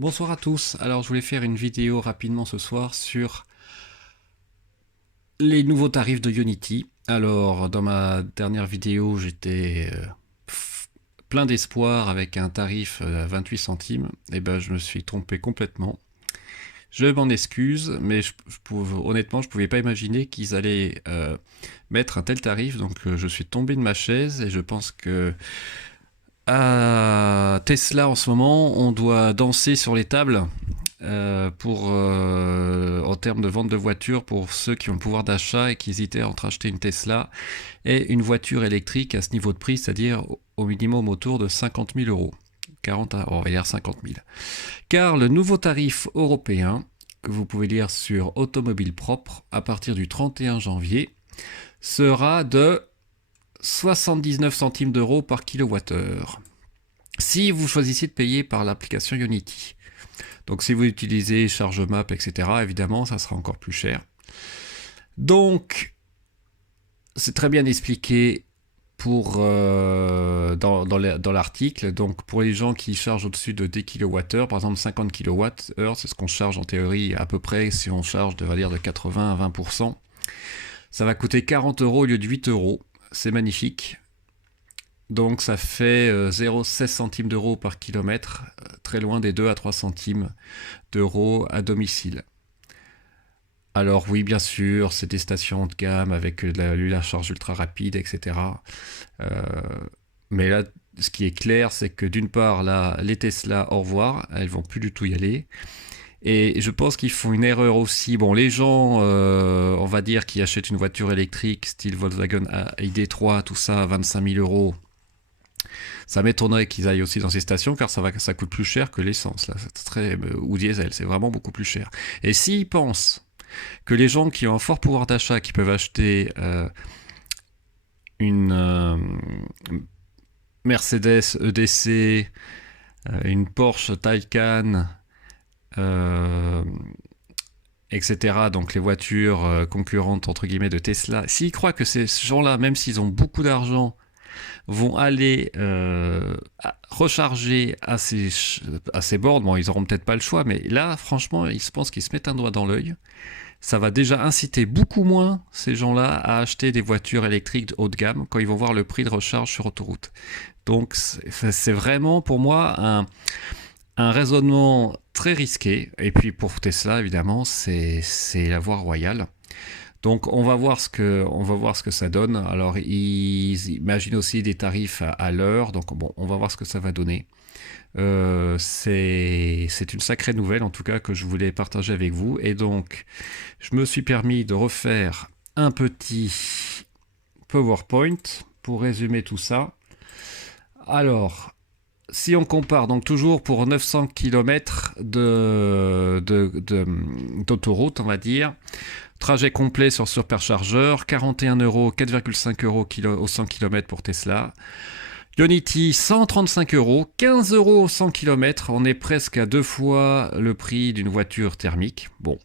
Bonsoir à tous. Alors je voulais faire une vidéo rapidement ce soir sur les nouveaux tarifs de Unity. Alors dans ma dernière vidéo j'étais plein d'espoir avec un tarif à 28 centimes. Et ben je me suis trompé complètement. Je m'en excuse, mais honnêtement je pouvais pas imaginer qu'ils allaient mettre un tel tarif. Donc je suis tombé de ma chaise et je pense que à Tesla en ce moment on doit danser sur les tables. En termes de vente de voitures pour ceux qui ont le pouvoir d'achat et qui hésitaient entre acheter une Tesla et une voiture électrique à ce niveau de prix, c'est-à-dire au minimum autour de 50 000 euros. 40 à, on va dire 50 000. Car le nouveau tarif européen, que vous pouvez lire sur Automobile Propre, à partir du 31 janvier, sera de 79 centimes d'euros par kilowattheure. Si vous choisissez de payer par l'application Unity. Donc si vous utilisez ChargeMap, etc., évidemment, ça sera encore plus cher. Donc, c'est très bien expliqué dans l'article. Donc, pour les gens qui chargent au-dessus de 10 kWh, par exemple 50 kWh, c'est ce qu'on charge en théorie à peu près si on charge de 80 à 20%. Ça va coûter 40 euros au lieu de 8 euros. C'est magnifique. Donc ça fait 0,16 centimes d'euros par kilomètre, très loin des 2 à 3 centimes d'euros à domicile. Alors oui, bien sûr, c'est des stations de gamme avec la charge ultra rapide, etc. Mais là, ce qui est clair, c'est que d'une part, là, les Tesla, au revoir, elles vont plus du tout y aller. Et je pense qu'ils font une erreur aussi. Bon, les gens, on va dire, qui achètent une voiture électrique, style Volkswagen ID3, tout ça, à 25 000 euros, ça m'étonnerait qu'ils aillent aussi dans ces stations car ça coûte plus cher que l'essence là, ou diesel, c'est vraiment beaucoup plus cher. Et s'ils pensent que les gens qui ont un fort pouvoir d'achat, qui peuvent acheter une Mercedes EDC, une Porsche Taycan, etc., donc les voitures concurrentes entre guillemets de Tesla, s'ils croient que ces gens-là, même s'ils ont beaucoup d'argent, vont aller recharger à ces bornes. Bon, ils n'auront peut-être pas le choix, mais là, franchement, je pense qu'ils se mettent un doigt dans l'œil. Ça va déjà inciter beaucoup moins ces gens-là à acheter des voitures électriques haut de gamme quand ils vont voir le prix de recharge sur autoroute. Donc, c'est vraiment pour moi un raisonnement très risqué. Et puis pour Tesla, évidemment, c'est la voie royale. Donc on va voir ce que ça donne. Alors ils imaginent aussi des tarifs à l'heure. Donc bon, on va voir ce que ça va donner. C'est une sacrée nouvelle en tout cas que je voulais partager avec vous. Et donc je me suis permis de refaire un petit PowerPoint pour résumer tout ça. Alors, si on compare, donc toujours pour 900 km d'autoroute, on va dire, trajet complet sur superchargeur, 41 euros, 4,5 euros au 100 km pour Tesla. Unity, 135 euros, 15 euros au 100 km, on est presque à 2 fois le prix d'une voiture thermique. Bon.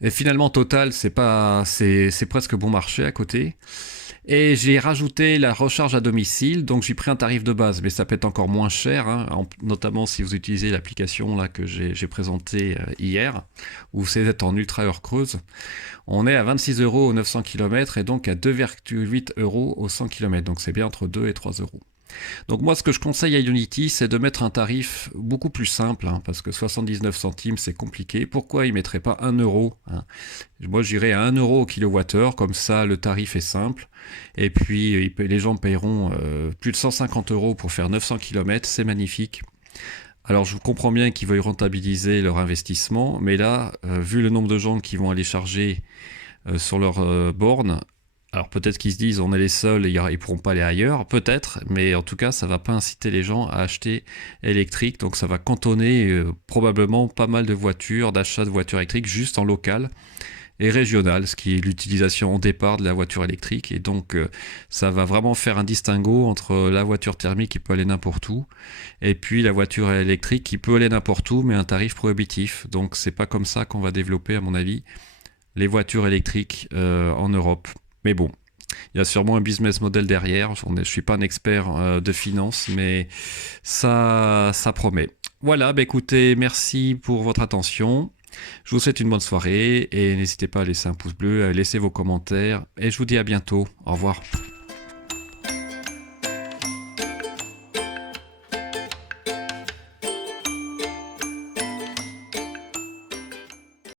Et finalement, total, c'est presque bon marché à côté. Et j'ai rajouté la recharge à domicile, donc j'ai pris un tarif de base, mais ça peut être encore moins cher, hein, notamment si vous utilisez l'application là que j'ai présentée hier, où c'est en ultra heure creuse. On est à 26 euros aux 900 km et donc à 2,8 euros aux 100 km, donc c'est bien entre 2 et 3 euros. Donc moi, ce que je conseille à Unity, c'est de mettre un tarif beaucoup plus simple, hein, parce que 79 centimes, c'est compliqué. Pourquoi ils ne mettraient pas 1 euro, hein? Moi, j'irais à 1 euro au kilowattheure, comme ça, le tarif est simple. Et puis, les gens paieront plus de 150 euros pour faire 900 km, c'est magnifique. Alors, je comprends bien qu'ils veuillent rentabiliser leur investissement, mais là, vu le nombre de gens qui vont aller charger sur leur borne, alors peut-être qu'ils se disent on est les seuls et ils pourront pas aller ailleurs, peut-être, mais en tout cas ça va pas inciter les gens à acheter électrique, donc ça va cantonner probablement pas mal de voitures, d'achat de voitures électriques juste en local et régional, ce qui est l'utilisation au départ de la voiture électrique, et donc ça va vraiment faire un distinguo entre la voiture thermique qui peut aller n'importe où et puis la voiture électrique qui peut aller n'importe où mais un tarif prohibitif. Donc c'est pas comme ça qu'on va développer à mon avis les voitures électriques en Europe. Mais bon, il y a sûrement un business model derrière. Je ne suis pas un expert de finance, mais ça promet. Voilà, bah écoutez, merci pour votre attention. Je vous souhaite une bonne soirée et n'hésitez pas à laisser un pouce bleu, à laisser vos commentaires et je vous dis à bientôt. Au revoir.